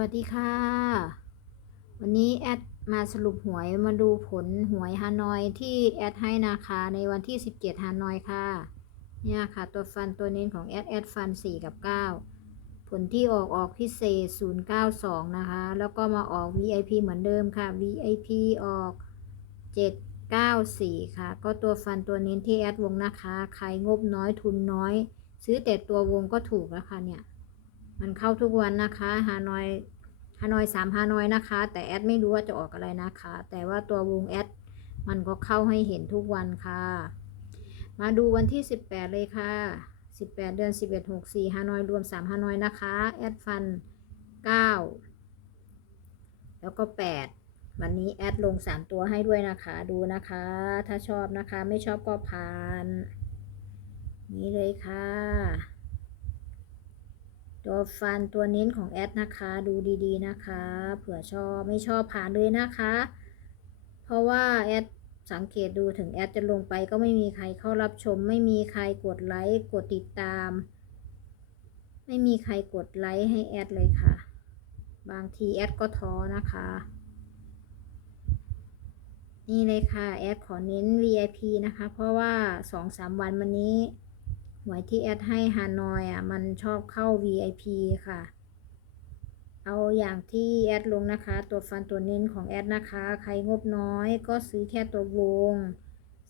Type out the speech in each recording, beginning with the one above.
วัสดีค่ะ วันนี้แอดมาสรุปหวยมาดูผลหวยฮานอยที่แอดให้นะคะในวันที่ 17ฮานอยค่ะ เนี่ยค่ะตัวฟันตัวเน้นของแอดแอดฟัน 4 กับ 9 ผลที่ออกออกพิเศษ 092 นะคะ แล้วก็มาออก VIP เหมือนเดิมค่ะ VIP ออก 794 ค่ะ ก็ตัวฟันตัวเน้นที่แอดวงนะคะ ใครงบน้อยทุนน้อย ซื้อแต่ตัววงก็ถูกแล้วค่ะเนี่ย มันเข้าทุกวันนะคะฮานอยฮานอยสามฮานอยนะคะ แต่แอดไม่รู้ว่าจะออกอะไรนะคะ แต่ว่าตัววงแอดมันก็เข้าให้เห็นทุกวันค่ะ มาดูวันที่ 18 เลยค่ะ 18 เดือน 11 64ฮานอยรวม 3ฮานอยนะคะ แอดฟัน 9 แล้วก็ 8 วันนี้แอดลง 3 ตัวให้ด้วยนะคะ ดูนะคะ ถ้าชอบนะคะ ไม่ชอบก็ผ่าน นี่เลยค่ะ ตัวฟันตัวเน้นของแอดนะคะ ดูดีๆนะคะ เผื่อชอบไม่ชอบผ่านเลยนะคะ เพราะว่าแอดสังเกตดูถึงแอดจะลงไปก็ไม่มีใครเข้ารับชม ไม่มีใครกดไลค์กดติดตาม ไม่มีใครกดไลค์ให้แอดเลยค่ะ บางทีแอดก็ท้อนะคะ นี่เลยค่ะแอดขอเน้น VIP นะคะ เพราะว่า 2-3 วันวันนี้ หวยที่แอดให้ฮานอยอะ มันชอบเข้า VIP ค่ะ เอาอย่างที่แอดลงนะคะ ตัวฟันตัวเน้นของแอดนะคะ ใครงบน้อยก็ซื้อแค่ตัววง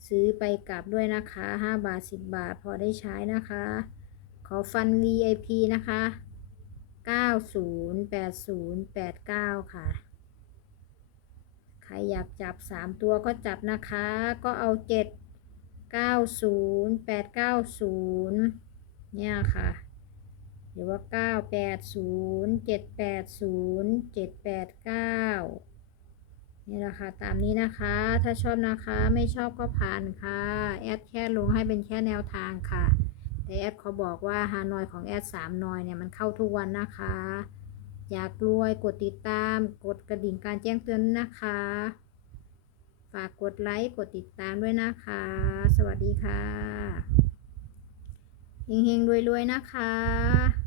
ซื้อไปกลับด้วยนะคะ 5 บาท 10 บาทพอได้ใช้นะคะ ขอฟัน VIP นะคะ 908089 ค่ะใครอยากจับ 3 ตัวก็จับนะคะ ก็เอา 7 90 890 เนี่ยค่ะ หรือว่า 980 780 789 นี่แหละค่ะ ตามนี้นะคะ ถ้าชอบนะคะ ไม่ชอบก็ผ่านค่ะ แอดแค่ลงให้เป็นแค่แนวทางค่ะ แต่แอดเขาบอกว่าฮานอยของแอด3นอยเนี่ยมันเข้าทุกวันนะคะ อยากรวยกดติดตาม กดกระดิ่งการแจ้งเตือนนะคะ ฝากกดไลค์ กดติดตามด้วยนะคะ สวัสดีค่ะ เฮงๆรวยๆนะคะ